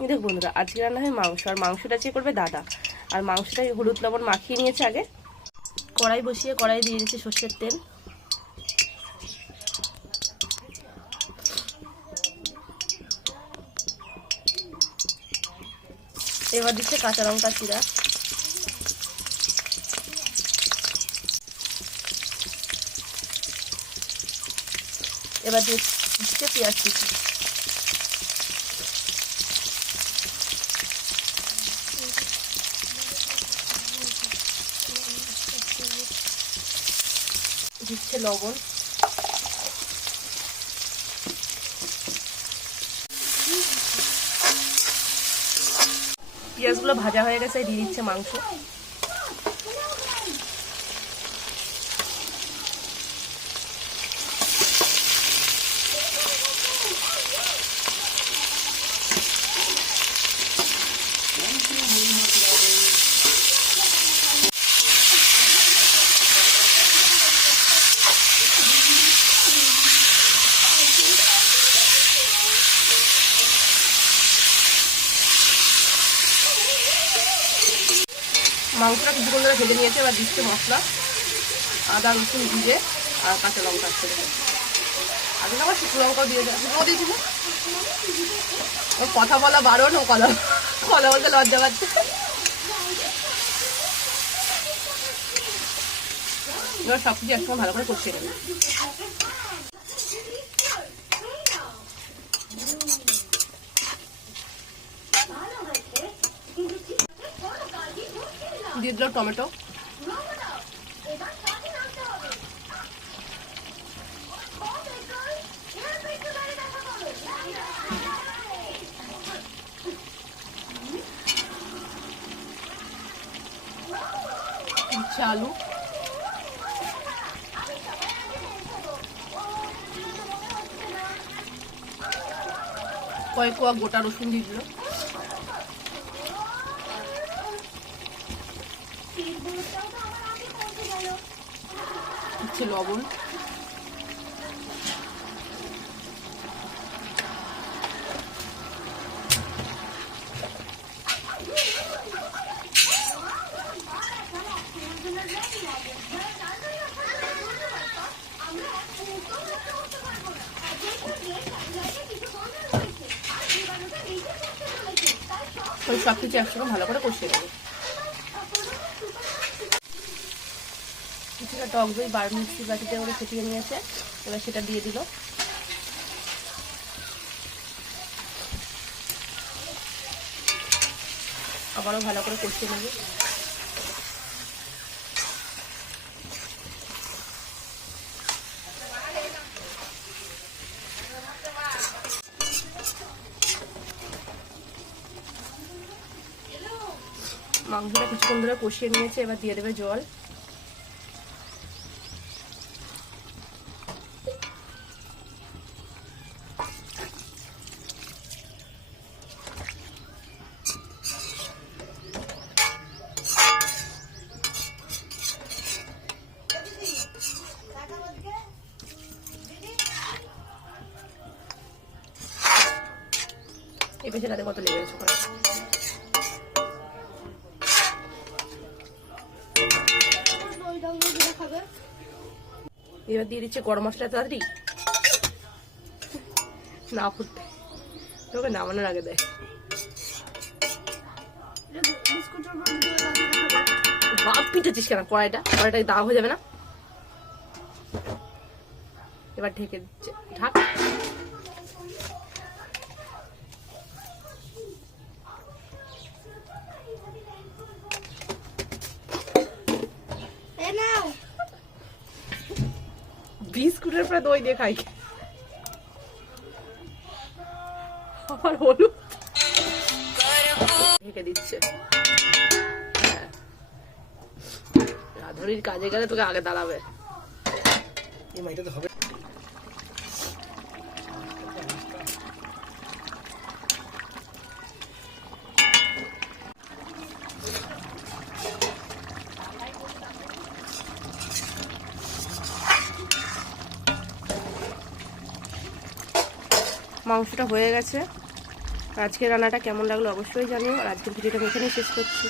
দেখো বন্ধুরা, আজকে রান্না হয় মাংস, আর মাংসটা চেয়ে করবে দাদা। আর মাংসটাই হলুদ লবণ মাখিয়ে নিয়েছে আগে। কড়াই বসিয়ে কড়াই দিয়ে দিচ্ছে সর্ষের তেল। এবার দিচ্ছে কাঁচা লঙ্কা চিরা, এবার দিচ্ছে পেঁয়াজ কুচি। দিচ্ছে লবণ, পেঁয়াজগুলো ভাজা হয়ে গেছে, দিয়ে দিচ্ছে মাংস। মাংসটা কিছুক্ষণ ধরে ভেজে নিয়েছে। এবার দিচ্ছে মশলা, আদা রসুন জিরে আর কাঁচা লঙ্কা আসতে দেবে। আগে আবার শুকনো লঙ্কাও দিয়ে দেয়, শুকনো দিয়েছিল। কথা বলা বারণ, ও কথা বলতে লজ্জা পাচ্ছে। এবার সব কিছু একসঙ্গে ভালো করে কষিয়ে নেবে। দিয়ে দিল টমেটো, আলু, কয়েক কোয়া গোটা রসুন দিয়ে দিল, দিচ্ছে লবণ, সব কিছু একসঙ্গে ভালো করে কষিয়ে দেবো। কিছুটা টক দই মিক্সি বাটিতে করে ফেটিয়ে নিয়েছে, এবার সেটা দিয়ে দিল। আবারও ভালো করে কষিয়ে নেবে। মাংসটা কিছুক্ষণ ধরে কষিয়ে নিয়েছে, এবার দিয়ে দেবে জল। এই পেছনে কত লেগে গেছে। এবার দিয়ে দিচ্ছে গরম মশলা, তাড়াতাড়ি না ফুটতে, তোকে নামানোর আগে দেয়। বাপ পিটেছিস কেন? কড়াইটা দাগ হয়ে যাবে না? এবার ঢেকে দিচ্ছে, ঢাক। বিস্কুটের পরে দই দিয়ে খাই, আবার হলুদ ঢেকে দিচ্ছে। রাধুনির কাজে গেলে তোকে আগে দাঁড়াবে। মাংসটা হয়ে গেছে, আজকের রান্নাটা কেমন লাগলো অবশ্যই জানিও, আর আজকের ভিডিওটা আমি এখানেই শেষ করছি।